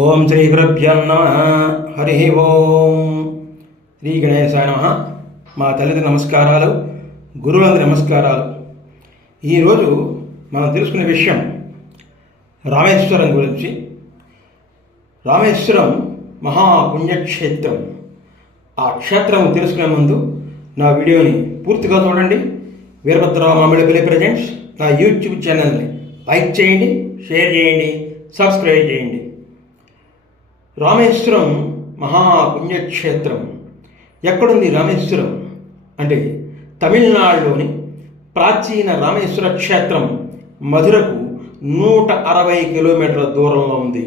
ఓం శ్రీ గురుభ్యో నమః. హరి ఓం. శ్రీ గణేశాయ నమః. మా తల్లిదండ్రుల నమస్కారాలు, గురువులందరి నమస్కారాలు. ఈరోజు మనం తెలుసుకునే విషయం రామేశ్వరం గురించి. రామేశ్వరం మహాపుణ్యక్షేత్రం. ఆ క్షేత్రం తెలుసుకునే ముందు నా వీడియోని పూర్తిగా చూడండి. వీరభద్రరావు మామిడిపల్లి ప్రజెంట్స్ నా యూట్యూబ్ ఛానల్ని లైక్ చేయండి, షేర్ చేయండి, సబ్స్క్రైబ్ చేయండి. రామేశ్వరం మహాపుణ్యక్షేత్రం. ఎక్కడుంది రామేశ్వరం అంటే తమిళనాడులోని ప్రాచీన రామేశ్వర క్షేత్రం మధురకు 160 కిలోమీటర్ల దూరంలో ఉంది.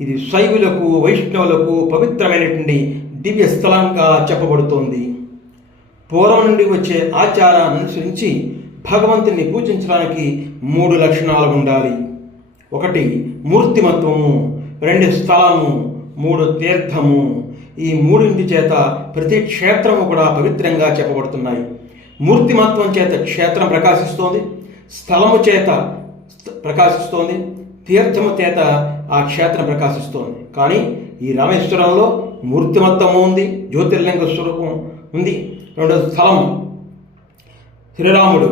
ఇది శైవులకు, వైష్ణవులకు పవిత్రమైనటువంటి దివ్య స్థలంగా చెప్పబడుతోంది. పూర్వం నుండి వచ్చే ఆచారాన్ని అనుసరించి భగవంతుని పూజించడానికి 3 లక్షణాలు ఉండాలి. 1 మూర్తిమత్వము, 2 స్థలము, 3 తీర్థము. ఈ 3 చేత ప్రతి క్షేత్రము కూడా పవిత్రంగా చెప్పబడుతున్నాయి. మూర్తిమత్వం చేత క్షేత్రం ప్రకాశిస్తోంది, స్థలము చేత ప్రకాశిస్తోంది, తీర్థము చేత ఆ క్షేత్రం ప్రకాశిస్తోంది. కానీ ఈ రామేశ్వరంలో మూర్తిమత్వము ఉంది, జ్యోతిర్లింగ స్వరూపం ఉంది. 2 స్థలము, శ్రీరాముడు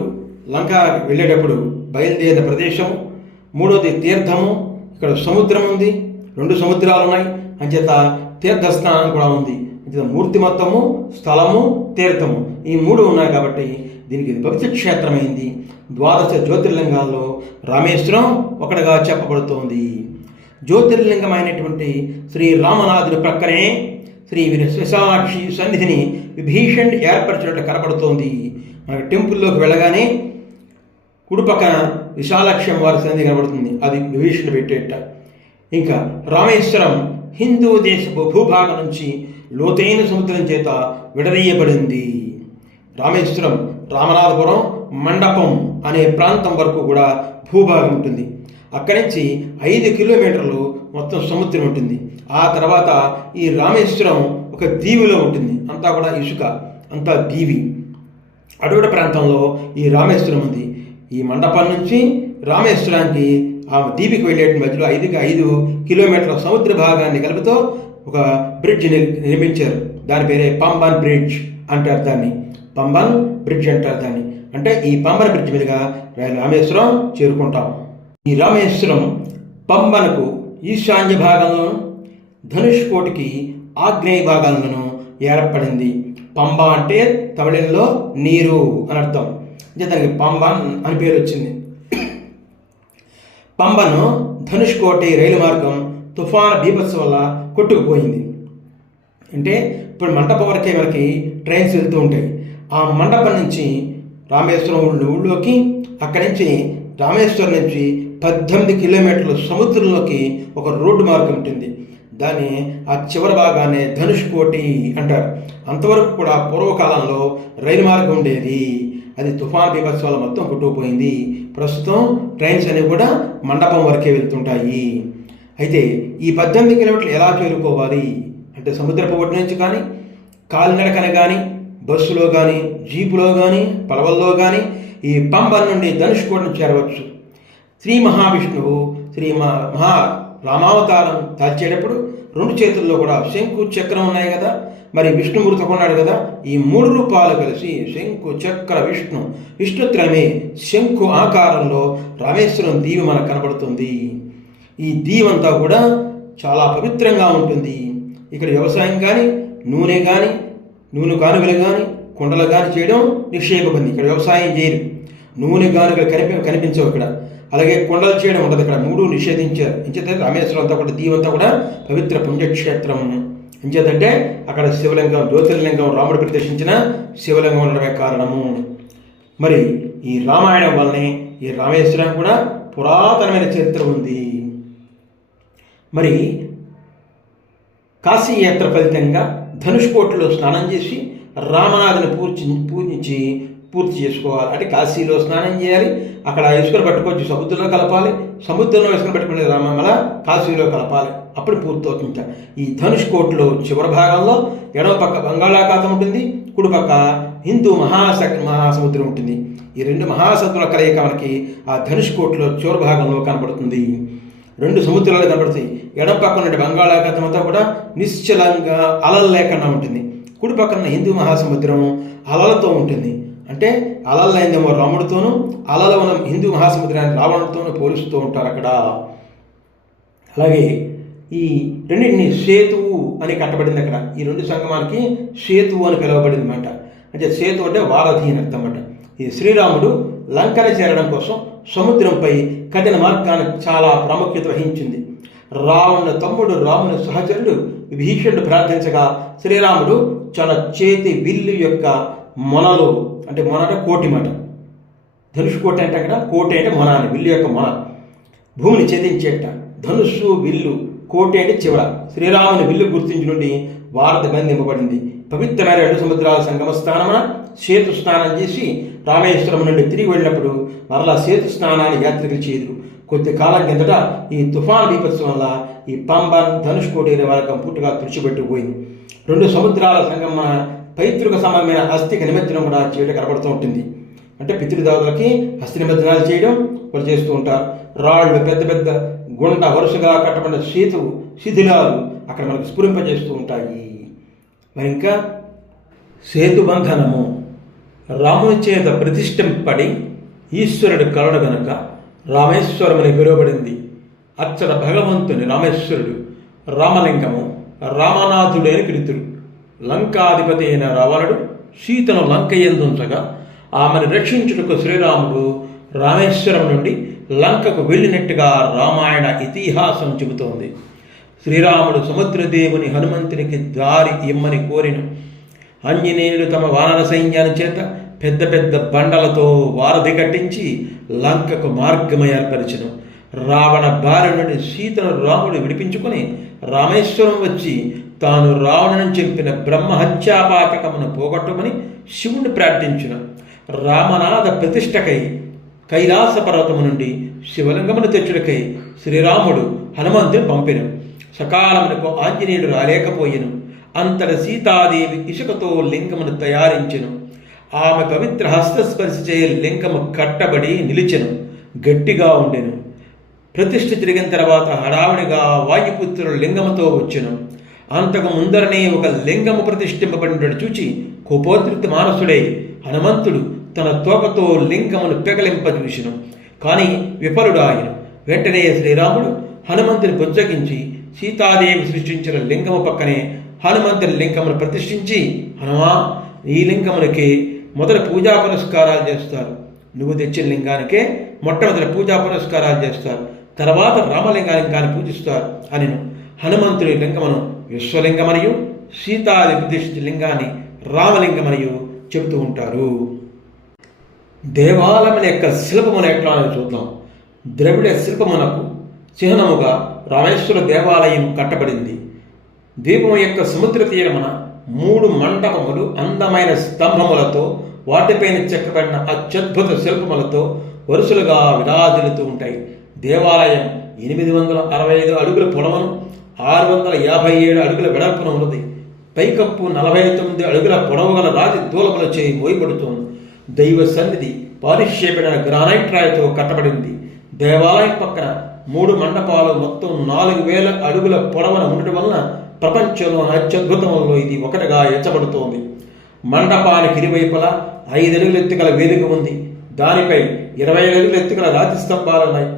లంక వెళ్ళేటప్పుడు బయలుదేరిన ప్రదేశము. 3వది తీర్థము, ఇక్కడ సముద్రం ఉంది, 2 సముద్రాలు ఉన్నాయి, అంచేత తీర్థస్నానం కూడా ఉంది. అంచేత మూర్తిమత్వము, స్థలము, తీర్థము ఈ 3 ఉన్నాయి కాబట్టి దీనికి భక్తి క్షేత్రమైంది. 12 జ్యోతిర్లింగాల్లో రామేశ్వరం ఒకటిగా చెప్పబడుతోంది. జ్యోతిర్లింగమైనటువంటి శ్రీ రామనాథుడి ప్రక్కనే శ్రీ విశాలాక్షి సన్నిధిని విభీషణ్ ఏర్పరిచినట్టు కనపడుతోంది. మనకి టెంపుల్లోకి వెళ్ళగానే కుడిపక్కన విశాలాక్షి వారి సన్నిధి కనబడుతుంది, అది విభీషణుడు పెట్టేట. ఇంకా రామేశ్వరం హిందూ దేశపు భూభాగం నుంచి లోతైన సముద్రం చేత విడదీయబడింది. రామేశ్వరం రామనాథపురం మండపం అనే ప్రాంతం వరకు కూడా భూభాగం ఉంటుంది. అక్కడి నుంచి 5 కిలోమీటర్లు మొత్తం సముద్రం ఉంటుంది. ఆ తర్వాత ఈ రామేశ్వరం ఒక దీవిలో ఉంటుంది, అంతా కూడా ఇసుక, అంతా దీవి. అడవుల ప్రాంతంలో ఈ రామేశ్వరం ఉంది. ఈ మండపం నుంచి రామేశ్వరానికి ఆ దీపికి వెళ్ళే మధ్యలో 5 కిలోమీటర్ల సముద్ర భాగాన్ని కలుపుతూ ఒక బ్రిడ్జ్ నిర్మించారు. దాని పేరే పంబన్ బ్రిడ్జ్ అంటారు. దాన్ని పంబన్ బ్రిడ్జ్ అంటారు. దాన్ని అంటే ఈ పంబన్ బ్రిడ్జ్ మీదుగా రామేశ్వరం చేరుకుంటాం. ఈ రామేశ్వరం పంబన్కు ఈశాన్య భాగంలోను, ధనుష్కోటికి ఆగ్నేయ భాగాలను ఏర్పడింది. పంబ అంటే తమిళంలో నీరు అని అర్థం. దానికి పంబన్ అని పేరు వచ్చింది. పంబను ధనుష్కోటి రైలు మార్గం తుఫాను బీభత్సం వల్ల కొట్టుకుపోయింది. అంటే ఇప్పుడు మండపం వరకే మనకి ట్రైన్స్ వెళ్తూ ఉంటాయి. ఆ మండపం నుంచి రామేశ్వరం ఊళ్ళోకి, అక్కడి నుంచి రామేశ్వరం నుంచి 18 కిలోమీటర్ల సముద్రంలోకి ఒక రోడ్డు మార్గం ఉంటుంది. దాన్ని ఆ చివరి భాగాన్ని ధనుష్కోటి అంటారు. అంతవరకు కూడా పూర్వకాలంలో రైలు మార్గం ఉండేది. అది తుఫాన్ బీభత్సవాల మొత్తం కొట్టుకుపోయింది. ప్రస్తుతం ట్రైన్స్ అనేవి కూడా మండపం వరకే వెళ్తుంటాయి. అయితే ఈ 18 కిలోమీటర్లు ఎలా చేరుకోవాలి అంటే సముద్రపు ఒడ్డు నుంచి కానీ, కాలినడకన కానీ, బస్సులో కానీ, జీపులో కానీ, పడవల్లో కానీ ఈ పంబన్ నుండి ధనుష్కోటి చేరవచ్చు. శ్రీ మహావిష్ణువు మహా రామావతారం దాల్చేటప్పుడు 2 చేతుల్లో కూడా శంకు చక్రం ఉన్నాయి కదా. మరి విష్ణుమూర్తి కొన్నాడు కదా. ఈ 3 రూపాలు కలిసి శంకు చక్ర విష్ణుత్రమే శంకు ఆకారంలో రామేశ్వరం దీవి మనకు కనబడుతుంది. ఈ దీవంతా కూడా చాలా పవిత్రంగా ఉంటుంది. ఇక్కడ వ్యవసాయం కానీ, నూనె కానీ, నూనె గానుగలు కానీ, కుండలు కానీ చేయడం నిక్షేపబంది. ఇక్కడ వ్యవసాయం చేయరు. నూనె గానుగలు కనిపించవు ఇక్కడ. అలాగే కుండలు చేయడం ఉండదు ఇక్కడ. 3 నిషేధించారు. ఇంచేత రామేశ్వరం అంతా కూడా దీవంతా కూడా పవిత్ర పుణ్యక్షేత్రం. ఇంచేతంటే అక్కడ శివలింగం, జ్యోతిర్లింగం, రాముడు ప్రతిష్ఠించిన శివలింగం ఉండడమే కారణము. మరి ఈ రామాయణం వల్లనే ఈ రామేశ్వరం కూడా పురాతనమైన చరిత్ర ఉంది. మరి కాశీయాత్ర ఫలితంగా ధనుష్కోటిలో స్నానం చేసి రామనాథుని పూర్తి చేసుకోవాలి. అంటే కాశీలో స్నానం చేయాలి, అక్కడ ఇసుకను పట్టుకొచ్చి సముద్రంలో కలపాలి, సముద్రంలో ఇసుకను పట్టుకునే రామల కాశీలో కలపాలి, అప్పుడు పూర్తవుతుంది. ఈ ధనుష్కోటిలో చివరి భాగంలో ఎడమ పక్క బంగాళాఖాతం ఉంటుంది, కుడి పక్క హిందూ మహాసముద్రం ఉంటుంది. ఈ 2 మహాసముద్రాల కలయిక మనకి ఆ ధనుష్కోటిలో చివరి భాగంలో కనబడుతుంది. రెండు సముద్రాలు కనబడతాయి. ఎడం పక్కన ఉండే బంగాళాఖాతం అంతా కూడా నిశ్చలంగా అలలు లేకుండా ఉంటుంది. కుడి పక్కన హిందూ మహాసముద్రం అలలతో ఉంటుంది. అంటే అలలైందేమో రాముడితోనూ, అలలు మనం హిందూ మహాసముద్రాన్ని రావణుడితోనూ పోలుస్తూ ఉంటారు అక్కడ. అలాగే ఈ రెండింటిని సేతువు అని కట్టబడింది అక్కడ. ఈ రెండు సంగమానికి సేతువు అని పిలువబడింది అన్నమాట. అంటే సేతు అంటే వారధి అని అర్థం అన్నమాట. ఈ శ్రీరాముడు లంకను చేరడం కోసం సముద్రంపై కఠిన మార్గానికి చాలా ప్రాముఖ్యత వహించింది. రావణ తమ్ముడు రాముని సహచరుడు విభీషణుడు ప్రార్థించగా శ్రీరాముడు తన చేతి విల్లు యొక్క మొనలో, అంటే మొన అంటే కోటి మాట, ధనుష్ కోటి అంటే అక్కడ కోటి అంటే మొన అని, విల్లు యొక్క మొన భూమిని ఛేదించేట. ధనుస్సు విల్లు కోటి అంటే చివర. శ్రీరాముని విల్లు గుర్తించి నుండి వారధి బంధింపబడింది. పవిత్రమైన రెండు సముద్రాల సంగమ స్థానమున సేతు స్నానం చేసి రామేశ్వరం నుండి తిరిగి వెళ్ళినప్పుడు మరలా సేతు స్నానాన్ని యాత్రికులు చేదురు. కొద్ది కాలం కిందట ఈ తుఫాను బీభత్సం వల్ల ఈ పంబన్ ధనుష్కోటి మార్గం పూర్తిగా తుడిచిపెట్టుకుపోయింది. రెండు సముద్రాల సంగమ పైతృక సంబంధమైన అస్థిక నిమజ్జనం కూడా చేయడం కనబడుతూ ఉంటుంది. అంటే పితృదేవతలకి అస్థి నిమజ్జనాలు చేయడం వాళ్ళు చేస్తూ ఉంటారు. రాళ్ళు పెద్ద పెద్ద గుంట వరుసగా కట్టబడిన సేతు శిథిలాలు అక్కడ మనకు స్ఫురింపజేస్తూ ఉంటాయి. మరి ఇంకా సేతుబంధనము రాముని చేత ప్రతిష్ఠింపబడి ఈశ్వరుడు కలడు గనుక రామేశ్వరమని పిలువబడింది. అచ్చట భగవంతుని రామేశ్వరుడు రామలింగము రామనాథుడే అని పిలుతురు. లంకాధిపతి అయిన రావణుడు సీతను లంక యందుంచగా ఆమెను రక్షించుటకు శ్రీరాముడు రామేశ్వరం నుండి లంకకు వెళ్ళినట్టుగా రామాయణ ఇతిహాసం చెబుతోంది. శ్రీరాముడు సముద్రదేవుని హనుమంతునికి దారి ఇమ్మని కోరిన ఆంజనేయులు తమ వానర సైన్యాన్ని చేత పెద్ద పెద్ద బండలతో వారధి కట్టించి లంకకు మార్గము ఏర్పరిచెను. రావణ బారి నుండి సీతను రాముడు విడిపించుకొని రామేశ్వరం వచ్చి తాను రావణుని చెప్పిన బ్రహ్మహత్యాపాతకమును పోగొట్టమని శివుని ప్రార్థించిన. రామనాథ ప్రతిష్టకై కైలాస పర్వతము నుండి శివలింగమును తెచ్చుటకై శ్రీరాముడు హనుమంతుని పంపిన. సకాలమునకు ఆంజనేయుడు రాలేకపోయెను. అంతట సీతాదేవి ఇసుకతో లింగమును తయారించెను. ఆమె పవిత్ర హస్తస్పర్శ చేయ లింగము కట్టబడి నిలిచెను, గట్టిగా ఉండెను. ప్రతిష్ఠ జరిగిన తర్వాత హడావుడిగా వాయుపుత్రుడు లింగముతో వచ్చెను. అంతకు ముందరనే ఒక లింగము ప్రతిష్ఠింపబడినట్టు చూచి కోపోద్రిక్త మానసుడై హనుమంతుడు తన తోకతో లింగమును పెకలింపజూసెను. కానీ విఫలుడాయను. వెంటనే శ్రీరాముడు హనుమంతుని బుజ్జగించి సీతాదేవి సృష్టించిన లింగము పక్కనే హనుమంతుని లింగమును ప్రతిష్ఠించి, హనుమా, ఈ లింగములకి మొదట పూజా పునస్కారాలు చేస్తారు. నువ్వు తెచ్చిన లింగానికే మొట్టమొదటి పూజా పునస్కారాలు చేస్తారు. తర్వాత రామలింగాన్ని పూజిస్తారు అని హనుమంతుని లింగమును విశ్వలింగమనియు సీతాదేవి ప్రతిష్ఠించిన లింగాన్ని రామలింగమనియు చెబుతూ ఉంటారు. దేవాలయం యొక్క శిల్పమును ఎట్లా చూద్దాం. ద్రవిడ శిల్పమునకు చిహ్నముగా రామేశ్వర దేవాలయం కట్టబడింది. దీపం యొక్క సముద్ర తీరమున 3 మండపములు అందమైన స్తంభములతో వాటిపైన చెక్కబడిన అత్యద్భుత శిల్పములతో వరుసలుగా విరాజిల్లుతూ ఉంటాయి. దేవాలయం 865 అడుగుల పొడవును 657 అడుగుల వెడల్పున ఉన్నది. పైకప్పు 49 అడుగుల పొడవు గల రాతి దూలముల చేయి మోయబడుతోంది. దైవ సన్నిధి పాలిష్ చేయబడిన గ్రానైట్ రాయితో కట్టబడింది. దేవాలయం పక్కన 3 మండపాలు మొత్తం 4000 అడుగుల పొడవున ఉండటం వలన ప్రపంచంలో అత్యద్భుతములలో ఇది ఒకటిగా ఎంచబడుతోంది. మండపానికి ఇరువైపులా 5 అడుగుల ఎత్తుగల వేదిక ఉంది. దానిపై 20 అడుగుల ఎత్తుగల రాతి స్తంభాలు ఉన్నాయి.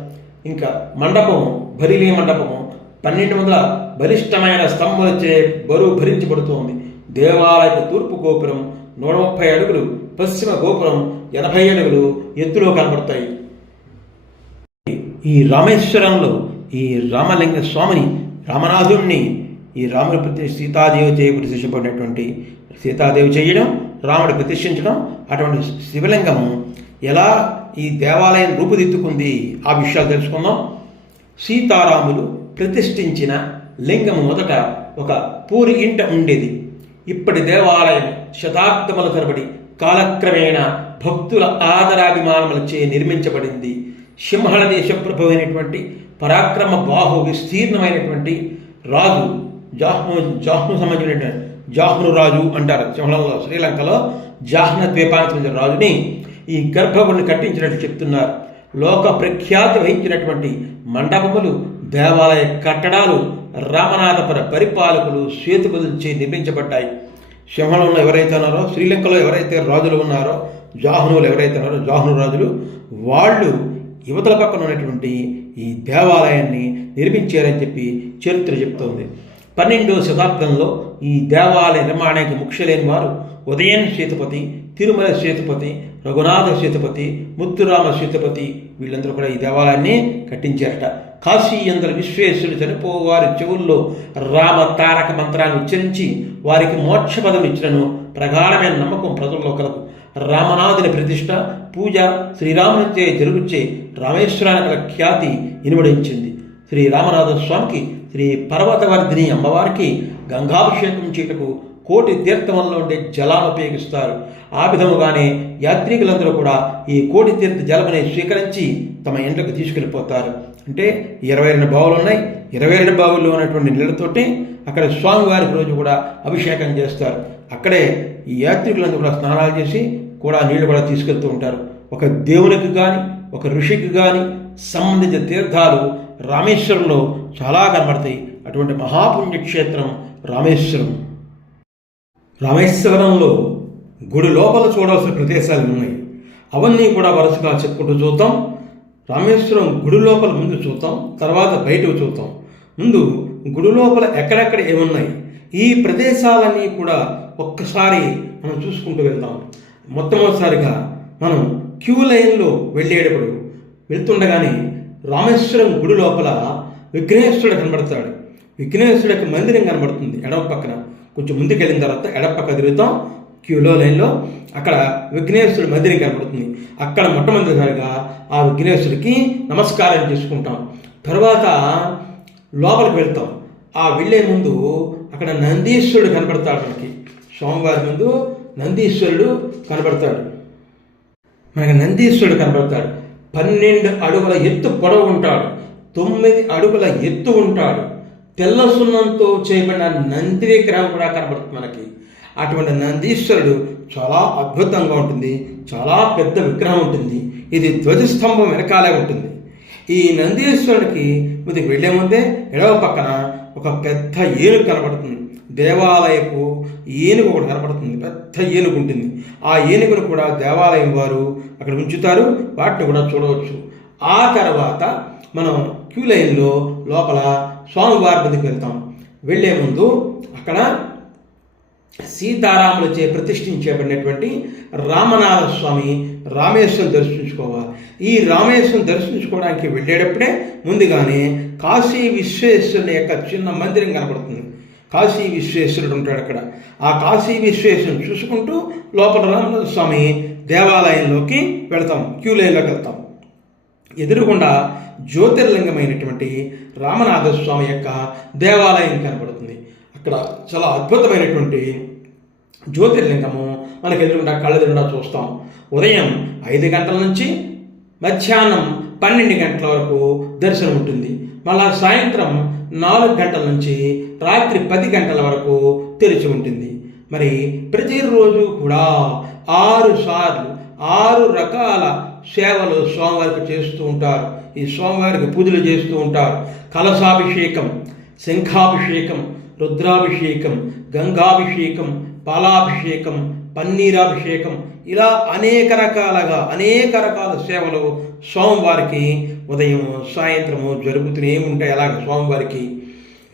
ఇంకా మండపము బరిలీ మండపము 1200 బలిష్టమైన స్తంభాలచే బరువు భరించబడుతోంది. దేవాలయపు తూర్పు గోపురం 130 అడుగులు, పశ్చిమ గోపురం 80 అడుగులు ఎత్తులో కనబడతాయి. ఈ రామేశ్వరంలో ఈ రామలింగ స్వామిని, రామనాథుణ్ణి, ఈ రాముడి సీతాదేవి చేయ ప్రతిష్ఠింపబడినటువంటి సీతాదేవి చేయడం, రాముడి ప్రతిష్ఠించడం, అటువంటి శివలింగము ఎలా ఈ దేవాలయం రూపుదిద్దుకుంది ఆ విషయాలు తెలుసుకుందాం. సీతారాములు ప్రతిష్ఠించిన లింగము మొదట ఒక పూరి ఇంట ఉండేది. ఇప్పటి దేవాలయం శతాబ్దముల తరబడి కాలక్రమేణా భక్తుల ఆదరాభిమానములచే నిర్మించబడింది. సింహళ దేశ ప్రభు అయినటువంటి పరాక్రమ బాహు విస్తీర్ణమైనటువంటి రాజు జాహ్ను సంబంధించిన జాహ్ను రాజు అంటారు. సింహళంలో శ్రీలంకలో జాహ్న ద్వీపానికి చెందిన రాజుని ఈ గర్భగుడిని కట్టించినట్టు చెప్తున్నారు. లోక ప్రఖ్యాతి వహించినటువంటి మండపములు దేవాలయ కట్టడాలు రామనాథపుర పరిపాలకులు సేతుబదుల్చే నిర్మించబడ్డాయి. సింహళంలో ఎవరైతే ఉన్నారో, శ్రీలంకలో ఎవరైతే రాజులు ఉన్నారో, జాహ్నువులు ఎవరైతే ఉన్నారో, జాహ్ను రాజులు, వాళ్ళు యువతల పక్కన ఉన్నటువంటి ఈ దేవాలయాన్ని నిర్మించారని చెప్పి చరిత్ర చెప్తోంది. 12వ శతాబ్దంలో ఈ దేవాలయ నిర్మాణానికి ముఖ్యులైన వారు ఉదయన్ సేతుపతి, తిరుమల సేతుపతి, రఘునాథ సేతుపతి, ముత్తురామ సేతుపతి, వీళ్ళందరూ కూడా ఈ దేవాలయాన్ని కట్టించారట. కాశీ యందల విశ్వేశ్వరుడు చనిపోవారి చెవుల్లో రామ తారక మంత్రాన్ని ఉచ్చరించి వారికి మోక్ష పదవులు ఇచ్చినను ప్రగాఢమైన నమ్మకం ప్రజల్లో కలదు. రామనాథుని ప్రతిష్ట, పూజ శ్రీరామునిచే జరుగుచ్చే రామేశ్వరానికి గల ఖ్యాతి ఇనుమడించింది. శ్రీ రామనాథ స్వామికి, శ్రీ పర్వతవర్ధిని అమ్మవారికి గంగాభిషేకం చేయటకు కోటి తీర్థంలో ఉండే జలాలు ఉపయోగిస్తారు. ఆ విధముగానే యాత్రికులందరూ కూడా ఈ కోటి తీర్థ జలముని స్వీకరించి తమ ఇంట్లోకి తీసుకెళ్ళిపోతారు. అంటే 22 బావులు ఉన్నాయి. 22 బావుల్లో ఉన్నటువంటి నీళ్ళతోటి అక్కడ స్వామివారికి రోజు కూడా అభిషేకం చేస్తారు. అక్కడే ఈ యాత్రికులందరూ కూడా స్నానాలు చేసి కూడా నీళ్లు కూడా తీసుకెళ్తూ ఉంటారు. ఒక దేవునికి కానీ, ఒక ఋషికి కానీ సంబంధించిన తీర్థాలు రామేశ్వరంలో చాలా కనబడతాయి. అటువంటి మహాపుణ్యక్షేత్రం రామేశ్వరం. రామేశ్వరంలో గుడి లోపల చూడాల్సిన ప్రదేశాలు ఉన్నాయి. అవన్నీ కూడా వరుసగా చెప్పుకుంటూ చూద్దాం. రామేశ్వరం గుడి లోపల ముందు చూద్దాం, తర్వాత బయటకు చూద్దాం. ముందు గుడి లోపల ఎక్కడెక్కడ ఏమున్నాయి, ఈ ప్రదేశాలన్నీ కూడా ఒక్కసారి మనం చూసుకుంటూ వెళ్దాం. మొట్టమొదటిసారిగా మనం క్యూ లైన్లో వెళ్ళేటప్పుడు వెళ్తుండగానే రామేశ్వరం గుడి లోపల విఘ్నేశ్వరుడు కనబడతాడు. విఘ్నేశ్వరుడికి మందిరం కనబడుతుంది ఎడమ పక్కన. కొంచెం ముందుకు వెళ్ళిన తర్వాత ఎడమ పక్క తిరుగుతాం, క్యూలో లైన్లో అక్కడ విఘ్నేశ్వరుడి మందిరం కనబడుతుంది. అక్కడ మొట్టమొదటిసారిగా ఆ విఘ్నేశ్వరుడికి నమస్కారం చేసుకుంటాం. తర్వాత లోపలికి వెళ్తాం. ఆ వెళ్ళే ముందు అక్కడ నందీశ్వరుడు కనబడతాడు. మనకి స్వామివారి ముందు నందీశ్వరుడు కనబడతాడు. మనకి నందీశ్వరుడు కనబడతాడు. 12 అడుగుల ఎత్తు పొడవు ఉంటాడు, 9 అడుగుల ఎత్తు ఉంటాడు. తెల్ల సున్నంతో చేయబడిన నంది విగ్రహం కూడా కనబడుతుంది మనకి. అటువంటి నందీశ్వరుడు చాలా అద్భుతంగా ఉంటుంది. చాలా పెద్ద విగ్రహం ఉంటుంది. ఇది ధ్వజస్తంభం వెనకాలే ఉంటుంది. ఈ నందీశ్వరుడికి ముందుకు వెళ్లే ముందే ఎడవ పక్కన ఒక పెద్ద ఏనుగు కనబడుతుంది. దేవాలయపు ఏనుగు ఒకటి కనబడుతుంది. పెద్ద ఏనుగు ఉంటుంది. ఆ ఏనుగును కూడా దేవాలయం వారు అక్కడ ఉంచుతారు. వాటిని కూడా చూడవచ్చు. ఆ తర్వాత మనం క్యూ లైన్లో లోపల స్వామివారి మీదకి వెళ్తాం. వెళ్లే ముందు అక్కడ సీతారాములచే ప్రతిష్ఠించబడినటువంటి రామనాథ స్వామి రామేశ్వరం దర్శించుకోవాలి. ఈ రామేశ్వరం దర్శించుకోవడానికి వెళ్ళేటప్పుడే ముందుగానే కాశీ విశ్వేశ్వరుని యొక్క చిన్న మందిరం కనబడుతుంది. కాశీ విశ్వేశ్వరుడు ఉంటాడు అక్కడ. ఆ కాశీ విశ్వేశ్వరుని చూసుకుంటూ లోపల రామనాథ స్వామి దేవాలయంలోకి వెళతాం. క్యూ లైన్లోకి వెళ్తాం. ఎదురుగుండా జ్యోతిర్లింగమైనటువంటి రామనాథ స్వామి యొక్క దేవాలయం కనబడుతుంది. అక్కడ చాలా అద్భుతమైనటువంటి జ్యోతిర్లింగము మనకు ఎదురుగుండా కళ్ళెదురుగుండా చూస్తాం. ఉదయం 5 గంటల నుంచి మధ్యాహ్నం 12 గంటల వరకు దర్శనం ఉంటుంది. మళ్ళా సాయంత్రం 4 గంటల నుంచి రాత్రి 10 గంటల వరకు తెరిచి ఉంటుంది. మరి ప్రతిరోజు కూడా 6 సార్లు 6 రకాల సేవలు స్వామివారికి చేస్తూ ఉంటారు. ఈ స్వామివారికి పూజలు చేస్తూ ఉంటారు. కలశాభిషేకం, శంఖాభిషేకం, రుద్రాభిషేకం, గంగాభిషేకం, పాలాభిషేకం, పన్నీరాభిషేకం, ఇలా అనేక రకాల సేవలు స్వామివారికి ఉదయం సాయంత్రము జరుగుతూనే ఉంటాయి. అలాగ స్వామివారికి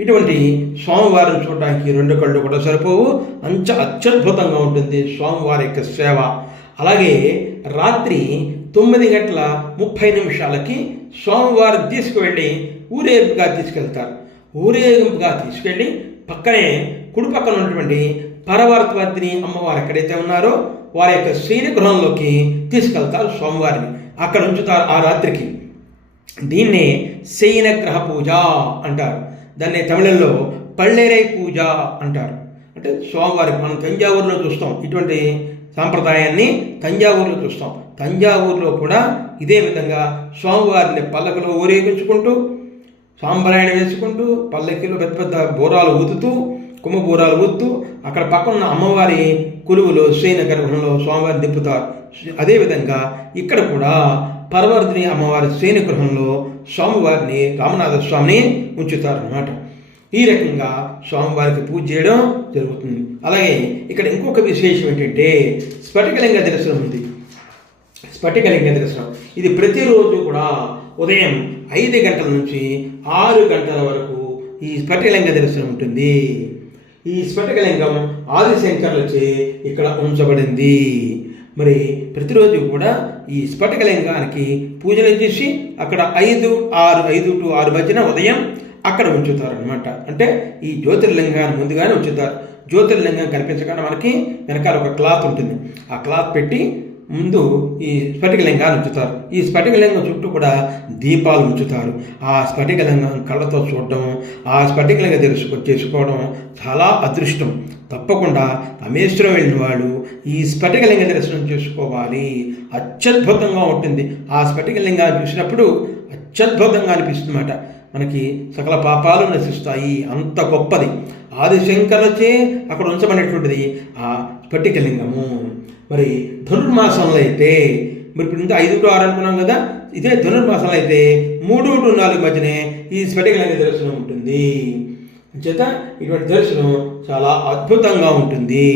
ఇటువంటి స్వామివారిని చూడడానికి 2 కళ్ళు కూడా సరిపోవు. అత్యద్భుతంగా ఉంటుంది స్వామివారి యొక్క సేవ. అలాగే రాత్రి 9 గంటల 30 నిమిషాలకి స్వామివారిని తీసుకువెళ్ళి ఊరేగింపుగా తీసుకెళ్తారు. ఊరేగింపుగా తీసుకెళ్ళి పక్కనే కుడి పక్కన ఉన్నటువంటి పరవర్తవర్ధిని అమ్మవారు ఎక్కడైతే ఉన్నారో వారి యొక్క శయన గృహంలోకి తీసుకెళ్తారు. స్వామివారిని అక్కడ ఉంచుతారు ఆ రాత్రికి. దీన్నే శయనగ్రహ పూజ అంటారు. దాన్ని తమిళంలో పళ్ళెరై పూజ అంటారు. అంటే స్వామివారికి మనం తంజావూరులో చూస్తాం. ఇటువంటి సాంప్రదాయాన్ని తంజావూరులో చూస్తాం. తంజావూరులో కూడా ఇదే విధంగా స్వామివారిని పల్లకిలో ఊరేగించుకుంటూ సాంబ్రాయణ వేసుకుంటూ పల్లకిలో పెద్ద పెద్ద బోరాలు ఊదుతూ కుమ్మ బోరాలు ఊదుతూ అక్కడ పక్కన అమ్మవారి కొలువులో శయన గర్భంలో స్వామివారిని దింపుతారు. అదేవిధంగా ఇక్కడ కూడా పరవర్ధిని అమ్మవారి శయన గృహంలో స్వామివారిని రామనాథ స్వామిని ఉంచుతారన్నమాట. ఈ రకంగా స్వామివారికి పూజ చేయడం జరుగుతుంది. అలాగే ఇక్కడ ఇంకొక విశేషం ఏంటంటే స్ఫటికలింగ దర్శనం ఉంది. స్ఫటికలింగ దర్శనం ఇది ప్రతిరోజు కూడా ఉదయం 5 గంటల నుంచి 6 గంటల వరకు ఈ స్ఫటికలింగ దర్శనం ఉంటుంది. ఈ స్ఫటికలింగం ఆదిశంకరులచే ఇక్కడ ఉంచబడింది. మరి ప్రతిరోజు కూడా ఈ స్ఫటికలింగానికి పూజలు చేసి అక్కడ 5 to 6 మధ్యన ఉదయం అక్కడ ఉంచుతారనమాట. అంటే ఈ జ్యోతిర్లింగాన్ని ముందుగానే ఉంచుతారు. జ్యోతిర్లింగం కనిపించకుండా మనకి వెనకాల ఒక క్లాత్ ఉంటుంది. ఆ క్లాత్ పెట్టి ముందు ఈ స్ఫటికలింగాన్ని ఉంచుతారు. ఈ స్ఫటికలింగం చుట్టూ కూడా దీపాలు ఉంచుతారు. ఆ స్ఫటికలింగం కళ్ళతో చూడడం, ఆ స్ఫటికలింగ చేసుకోవడం చాలా అదృష్టం. తప్పకుండా రామేశ్వరం వెళ్ళిన వాళ్ళు ఈ స్ఫటికలింగ దర్శనం చేసుకోవాలి. అత్యద్భుతంగా ఉంటుంది. ఆ స్ఫటికలింగాన్ని చూసినప్పుడు అత్యద్భుతంగా అనిపిస్తుంది అన్నమాట. మనకి సకల పాపాలు నశిస్తాయి. అంత గొప్పది. ఆదిశంకరులచే అక్కడ ఉంచబడినటువంటిది ఆ స్ఫటికలింగము. మరి ధనుర్మాసంలో అయితే మరి ఇప్పుడు ఇంకా 5 to 6 అనుకున్నాం కదా, ఇదే ధనుర్మాసంలో అయితే 3 to 4 మధ్యనే ఈ స్ఫటికలింగ దర్శనం ఉంటుంది. చేత ఇటువంటి దర్శనం చాలా అద్భుతంగా ఉంటుంది.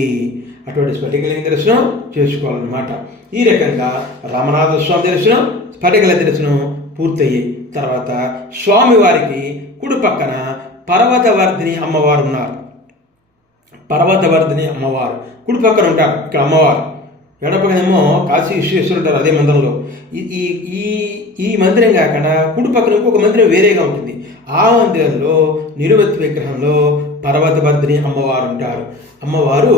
అటువంటి స్ఫటికలింగ దర్శనం చేసుకోవాలన్నమాట. ఈ రకంగా రామనాథ స్వామి దర్శనం, స్ఫటికలింగ దర్శనం పూర్తయ్యాయి. తర్వాత స్వామివారికి కుడి పక్కన పర్వతవర్ధిని అమ్మవారు ఉన్నారు. పర్వతవర్ధిని అమ్మవారు కుడి పక్కన ఉంటారు. ఇక్కడ అమ్మవారు ఎడపక్కనేమో కాశీ విశ్వేశ్వరుడు ఉంటారు. అదే మందిరంలో ఈ ఈ ఈ మందిరం కాకుండా కుడి పక్కన ఇంకొక మందిరం వేరేగా ఉంటుంది. ఆ మందిరంలో నిరువత్తి విగ్రహంలో పర్వతవర్ధిని అమ్మవారు ఉంటారు. అమ్మవారు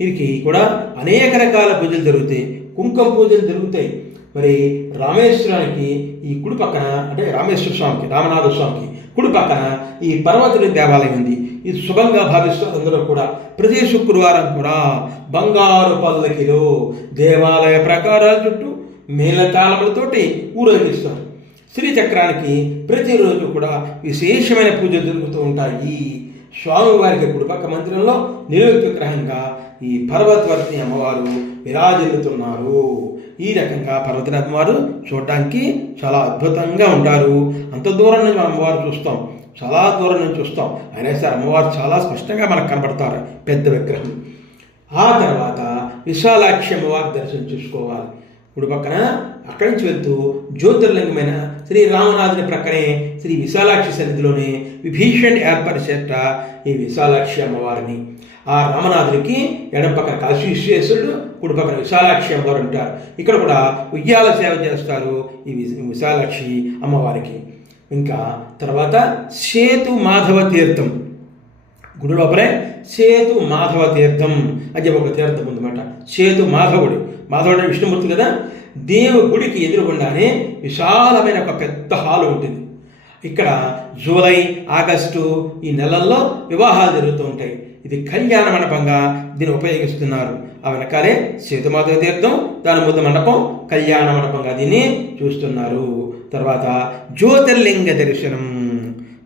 వీరికి కూడా అనేక రకాల పూజలు జరుగుతాయి. కుంకుమ పూజలు జరుగుతాయి. మరి రామేశ్వరానికి ఈ కుడి పక్కన, అంటే రామేశ్వర స్వామికి, రామనాథ స్వామికి కుడి పక్కన ఈ పర్వతుని దేవాలయం ఉంది. ఇది శుభంగా భావిస్తారు అందరూ కూడా. ప్రతి శుక్రవారం కూడా బంగారు పల్లకిలో దేవాలయ ప్రకారాల చుట్టూ మేళతాళములతోటి ఊరేగిస్తారు. శ్రీచక్రానికి ప్రతిరోజు కూడా విశేషమైన పూజలు జరుగుతూ ఉంటాయి. స్వామివారికి కుడిపక్క మందిరంలో నిలువెత్తు విగ్రహంగా ఈ పర్వతవర్ధిని అమ్మవారు విరాజిల్లుతున్నారు. ఈ రకంగా పర్వతని అమ్మవారు చూడడానికి చాలా అద్భుతంగా ఉంటారు. అంత దూరం నుంచి మనం అమ్మవారు చూస్తాం, చాలా దూరం నుంచి చూస్తాం. అయినా సరే అమ్మవారు చాలా స్పష్టంగా మనకు కనబడతారు, పెద్ద విగ్రహం. ఆ తర్వాత విశాలాక్షి అమ్మవారి దర్శనం చూసుకోవాలి. ఇప్పుడు పక్కన అక్కడి నుంచి వెళ్తూ జ్యోతిర్లింగమైన శ్రీ రామనాథుని ప్రక్కనే శ్రీ విశాలాక్షి సన్నిధిలోనే విభీషణ్ ఏర్పరిచేట ఈ విశాలాక్షి అమ్మవారిని. ఆ రామనాథునికి ఎడం పక్కన కాశీ విశ్వేశ్వరుడు, కుడి పక్కన విశాలాక్షి అమ్మవారు ఉంటారు. ఇక్కడ కూడా ఉయ్యాల సేవ చేస్తారు ఈ విశాలాక్షి అమ్మవారికి. ఇంకా తర్వాత సేతు మాధవ తీర్థం, గుడి లోపలే సేతు మాధవ తీర్థం అని చెప్పి ఒక తీర్థం ఉందన్నమాట. సేతు మాధవుడు, మాధవుడు విష్ణుమూర్తి కదా. దేవు గుడికి ఎదురుగుండానే విశాలమైన ఒక పెద్ద హాలు ఉంటుంది. ఇక్కడ జూలై, ఆగస్టు ఈ నెలల్లో వివాహాలు జరుగుతూ ఉంటాయి. ఇది కళ్యాణ మండపంగా దీన్ని ఉపయోగిస్తున్నారు. ఆ వెనకాలే సేతుమాధవ తీర్థం, దాని ముందు మండపం కళ్యాణ మండపంగా దీన్ని చూస్తున్నారు. తర్వాత జ్యోతిర్లింగ దర్శనం.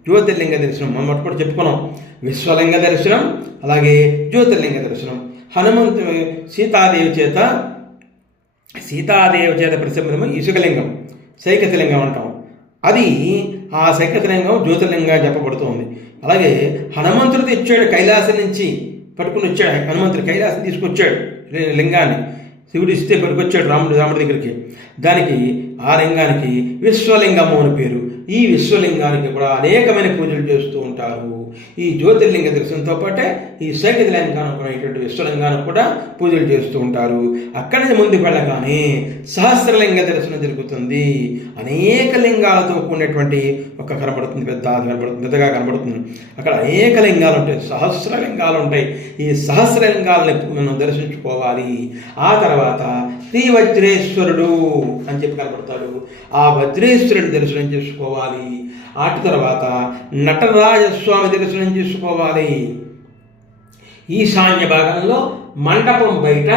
జ్యోతిర్లింగ దర్శనం మనం మొట్టమొదటి చెప్పుకున్నాం. విశ్వలింగ దర్శనం, అలాగే జ్యోతిర్లింగ దర్శనం. హనుమంతు సీతాదేవి చేత ప్రసిద్ధము ఇసుకలింగం, సైకతలింగం అంటాం. అది ఆ సైకతలింగం జ్యోతిర్లింగంగా చెప్పబడుతోంది. అలాగే హనుమంతుడు తెచ్చాడు, కైలాసం నుంచి పట్టుకుని వచ్చాడు. హనుమంతుడు కైలాసం తీసుకొచ్చాడు లింగాన్ని, శివుడు ఇస్తే పట్టుకొచ్చాడు రాముడి దగ్గరికి. దానికి ఆ లింగానికి విశ్వలింగము అని పేరు. ఈ విశ్వలింగానికి కూడా అనేకమైన పూజలు చేస్తూ ఉంటారు. ఈ జ్యోతిర్లింగ దర్శనంతో పాటే ఈ సైకతలింగానికి విశ్వలింగానికి కూడా పూజలు చేస్తూ ఉంటారు. అక్కడి నుంచి ముందుకు వెళ్ళగానే సహస్రలింగ దర్శనం జరుగుతుంది. అనేక లింగాలతో కూడినటువంటి ఒక కనబడుతుంది, పెద్దగా కనబడుతుంది. అక్కడ అనేక లింగాలు ఉంటాయి, సహస్రలింగాలు ఉంటాయి. ఈ సహస్రలింగాలని మనం దర్శించుకోవాలి. ఆ తర్వాత శ్రీ వజ్రేశ్వరుడు అని చెప్పి కనబడతాడు. ఆ వజ్రేశ్వరుని దర్శనం చేసుకోవాలి. అటు తర్వాత నటరాజస్వామి దర్శనం చేసుకోవాలి. ఈశాన్య భాగంలో మండపం బయట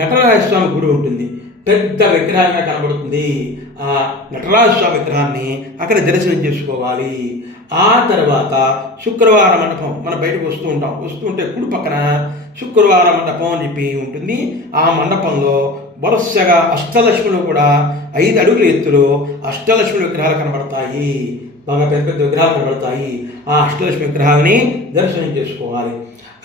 నటరాజస్వామి గుడి ఉంటుంది. పెద్ద విగ్రహంగా కనబడుతుంది. ఆ నటరాజస్వామి విగ్రహాన్ని అక్కడ దర్శనం చేసుకోవాలి. ఆ తర్వాత శుక్రవార మండపం, మనం బయటకు వస్తుంటే కుడి పక్కన శుక్రవార మండపం అని చెప్పి ఉంటుంది. ఆ మండపంలో వరుసగా అష్టలక్ష్ములు కూడా 5 అడుగుల ఎత్తులో అష్టలక్ష్మి విగ్రహాలు కనబడతాయి. బాగా పెద్ద పెద్ద విగ్రహాలు కనబడతాయి. ఆ అష్టలక్ష్మి విగ్రహాలని దర్శనం చేసుకోవాలి.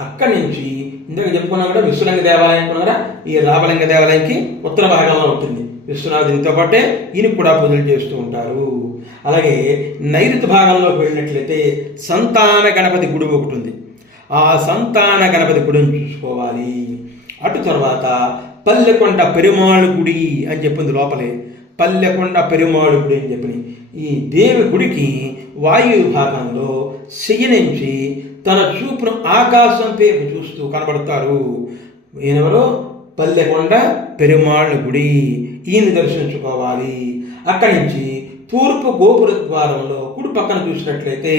అక్కడి నుంచి ఇందాక చెప్పుకున్నా కూడా విశ్వలింగ దేవాలయం కూడా ఈ రామలింగ దేవాలయంకి ఉత్తర భాగంలో ఉంటుంది. విశ్వనాథునితో పాటే ఈయనకి కూడా పూజలు చేస్తూ ఉంటారు. అలాగే నైరుతి భాగంలోకి వెళ్ళినట్లయితే సంతాన గణపతి గుడి ఒకటి ఉంది. ఆ సంతాన గణపతి గుడిని చూసుకోవాలి. అటు తర్వాత పల్లెకొండ పెరుమాళ్ గుడి అని చెప్పింది లోపలే. పల్లెకొండ పెరుమాళ్ గుడి అని చెప్పి ఈ దేవి గుడికి వాయు భాగంలో శయనించి తన చూపును ఆకాశం పేపు చూస్తూ కనబడతారు. ఈయనెవరో పల్లెకొండ పెరుమాళ్ గుడి. ఈయన దర్శించుకోవాలి. అక్కడి నుంచి తూర్పు గోపుర ద్వారంలో కుడి పక్కన చూసినట్లయితే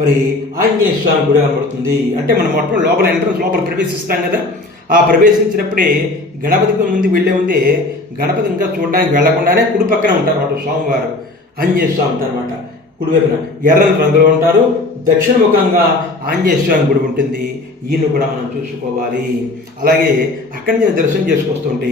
మరి ఆంజనేయ స్వామి గుడి కనబడుతుంది. అంటే మనం మొత్తం లోపల ఎంట్రన్స్ లోపల ప్రవేశిస్తాం కదా, ఆ ప్రవేశించినప్పుడే గణపతికి ముందు వెళ్ళే ముందే గణపతి ఇంకా చూడడానికి వెళ్లకుండానే కుడి పక్కన ఉంటారు అన్నమాట స్వామివారు. ఆంజనేయ స్వామి ఉంటారన్నమాట. కుడివైపున ఎర్రని రంగులో ఉంటారు. దక్షిణముఖంగా ఆంజనేయ స్వామి గుడి ఉంటుంది. ఈయన కూడా మనం చూసుకోవాలి. అలాగే అక్కడి నుంచి దర్శనం చేసుకొస్తుంటే